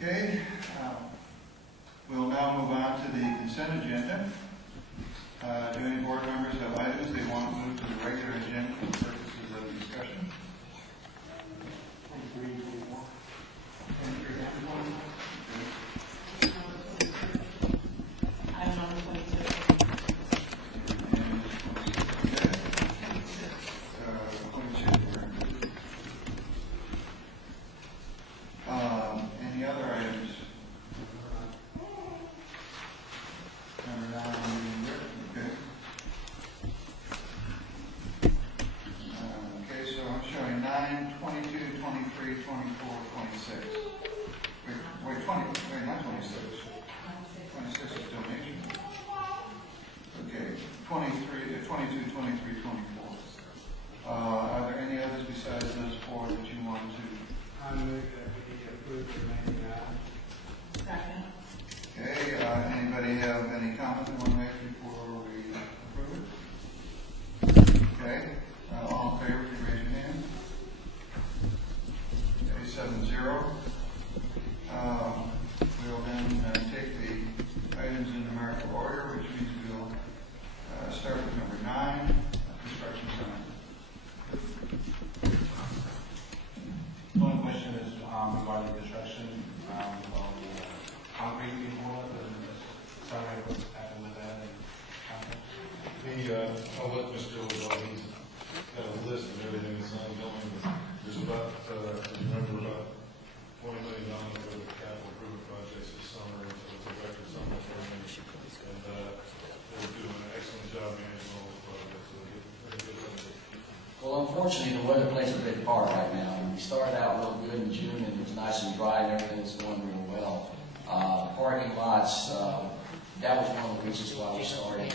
Okay, we'll now move on to the consent agenda. Do any board members have items they want to move to the regular agenda for purposes of discussion? Item number 22. Any other items? Number 9, okay. Okay, so I'm showing 9, 22, 23, 24, 26. Wait, 20, wait, not 26. 26 is donation. Okay, 23, 22, 23, 24. Are there any others besides those four that you want to? I move that we approve the remaining items. Second. Okay, anybody have any comments they want to make before we approve it? Okay, all in favor, please raise your hand. Okay, 7-0. We'll then take the items in numerical order, which means we'll start with number 9, construction sign. One question is regarding construction of the concrete before, sorry, what's happened with that? I'll let Mr. O'Donnell, he's got a list of everything that's ongoing. There's about, as you remember, about $20 million worth of capital improvement projects this summer, so it's a record summer for them. And they're doing an excellent job managing all those projects, so they get very good numbers. Well, unfortunately, the weather plays a big part right now. We started out real good in June, and it was nice and dry, and everything was going real well. Parking lots, that was one of the reasons why we started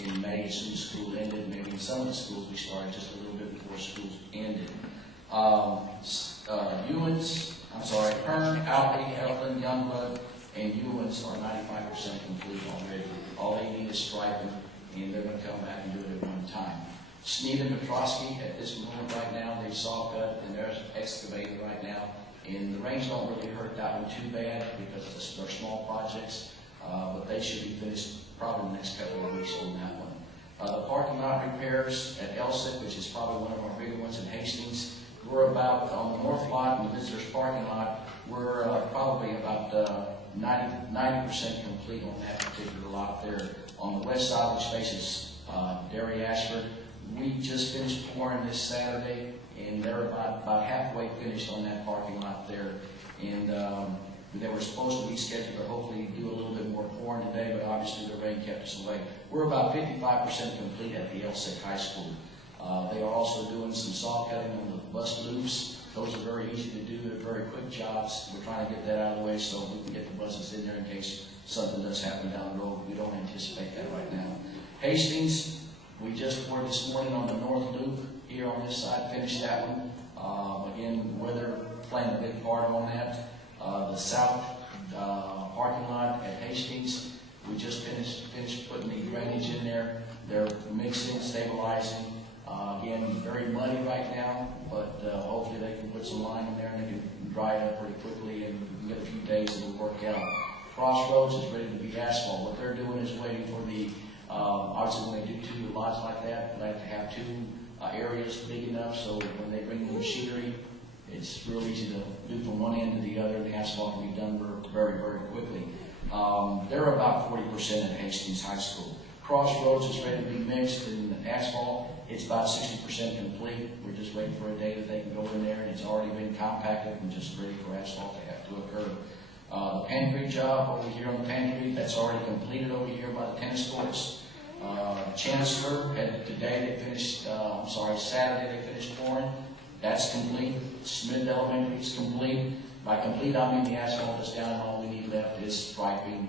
in May as soon as school ended. Maybe in some of the schools we started just a little bit before school ended. Kern, Albany, Elton, Youngblood, and Ewens are 95% complete already. All they need is striping, and they're going to come back and do it at one time. Sneed and Petrosky, at this moment right now, they saw cut and they're excavating right now. And the rains don't really hurt that one too bad because they're small projects, but they should be finished probably in the next couple of weeks on that one. The parking lot repairs at Elsick, which is probably one of our bigger ones in Hastings, we're about, on the north lot and the visitors parking lot, we're probably about 90% complete on that particular lot there. On the west side, which faces Derry Ashford, we just finished pouring this Saturday, and they're about halfway finished on that parking lot there. And they were supposed to be scheduled to hopefully do a little bit more pouring today, but obviously the rain kept us away. We're about 55% complete at the Elsick High School. They are also doing some saw cutting on the bus loops. Those are very easy to do. They're very quick jobs. We're trying to get that out of the way so we can get the buses in there in case something does happen down the road. We don't anticipate that right now. Hastings, we just poured this morning on the north loop here on this side, finished that one. Again, weather playing a big part on that. The south parking lot at Hastings, we just finished putting the drainage in there. They're mixing, stabilizing. Again, very muddy right now, but hopefully they can put some lime in there and they can dry it up pretty quickly and we can get a few days and it'll work out. Crossroads is ready to be asphalt. What they're doing is waiting for the, obviously when they do two lots like that, they like to have two areas big enough so when they bring the machinery, it's real easy to do from one end to the other and the asphalt can be done very, very quickly. They're about 40% at Hastings High School. Crossroads is ready to be mixed in asphalt. It's about 60% complete. We're just waiting for a day that they can go in there, and it's already been compacted and just ready for asphalt to have to occur. The Pantry job over here on the Pantry, that's already completed over here by the tennis courts. Chancellor, today they finished, Saturday they finished pouring. That's complete. Smith Elementary is complete. By complete, I mean the asphalt is down and all we need left is striping,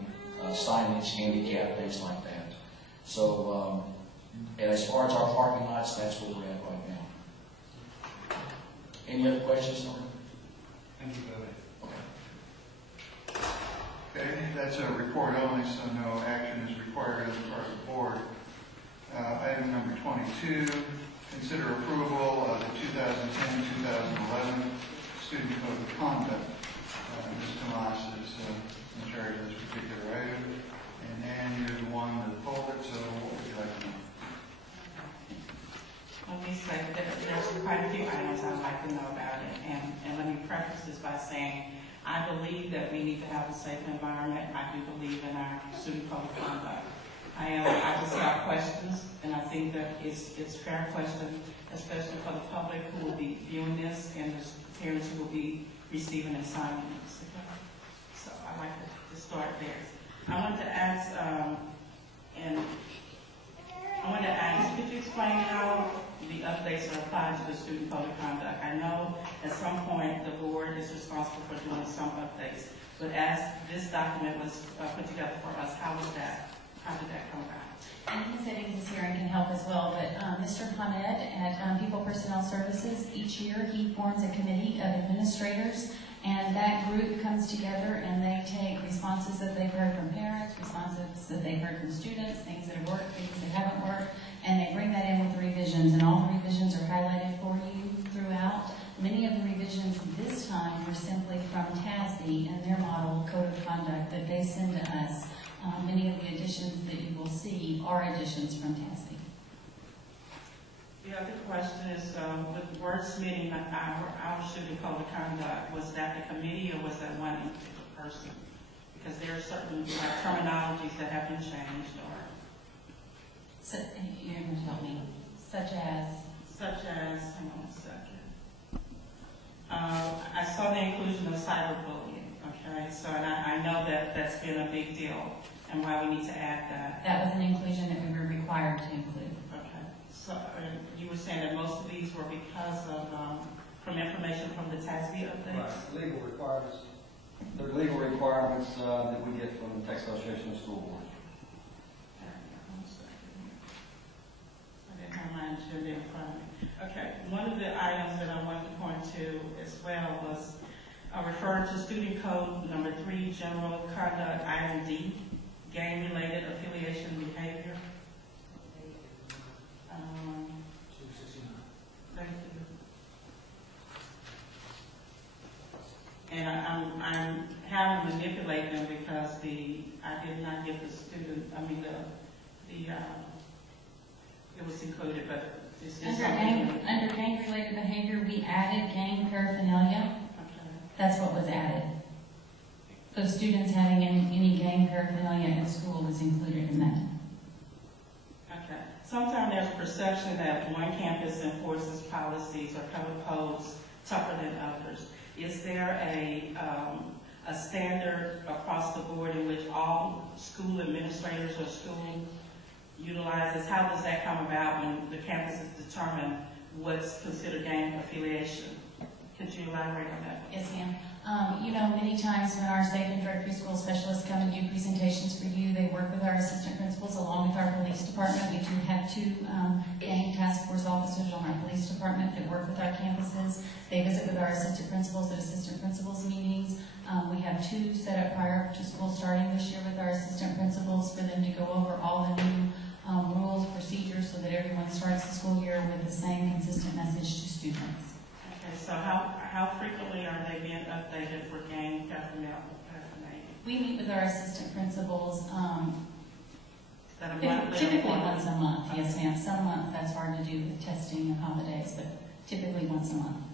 signage, handicap, things like that. So, and as far as our parking lots, that's where we're at right now. Any other questions? Thank you, Billy. Okay. Okay, that's a report only, so no action is required as part of the board. Item number 22, consider approval of the 2010-2011 student code of conduct. Ms. Tomas is I believe that we need to have a safe environment. I do believe in our student code of conduct. I just have questions, and I think that it's fair question, especially for the public who will be viewing this and the parents who will be receiving assignments. So I'd like to start there. I want to ask, could you explain how the updates are applied to the student code of conduct? I know at some point the board is responsible for doing some updates, but as this document was put together for us, how did that come about? And he said he's here and can help as well, but Mr. Hamed at People Personnel Services, each year he forms a committee of administrators, and that group comes together and they take responses that they've heard from parents, responses that they've heard from students, things that have worked, things that haven't worked, and they bring that in with the revisions, and all the revisions are highlighted for you throughout. Many of the revisions this time were simply from TASB and their model code of conduct that they send to us. Many of the additions that you will see are additions from TASB. The other question is, with wordsmithing our student code of conduct, was that the committee or was that one individual person? Because there are certain terminologies that have been changed, or So, you're going to help me, such as, hang on a second. I saw the inclusion of cyberbullying. Okay, so and I know that that's been a big deal, and why we need to add that. that was an inclusion that we were required to include. Okay, so you were saying that most of these were because of from information from the TASB updates. Right, legal requirements. They're legal requirements that we get from the Texas Association of School Boards. I didn't have my agenda in front of me. Okay, one of the items that I wanted to point to as well was referring to student code number 3, general conduct, item D, gang-related affiliation behavior. 269. Thank you. And I'm having to manipulate them because I did not get the student, it was included, but it's just something. Under gang-related behavior, we added gang paraphernalia. Okay. That's what was added. So students having any gang paraphernalia in school is included in that. Okay. Sometimes there's a perception that one campus enforces policies or codes tougher than others. Is there a standard across the board in which all school administrators or school utilizes? How does that come about when the campuses determine what's considered gang affiliation? Could you elaborate on that? Yes, ma'am. Many times when our safe and drug-free school specialists come and do presentations for you, they work with our assistant principals along with our police department. We do have 2 gang task force officers on our police department that work with our campuses. They visit with our assistant principals at assistant principals meetings. We have 2 set up prior to school starting this year with our assistant principals for them to go over all the new rules, procedures, so that everyone starts the school year with the same consistent message to students. Okay, so how frequently are they being updated for gang paraphernalia? We meet with our assistant principals Is that a monthly? typically once a month. Yes, ma'am. Some months that's hard to do with testing and holidays, but typically once a month.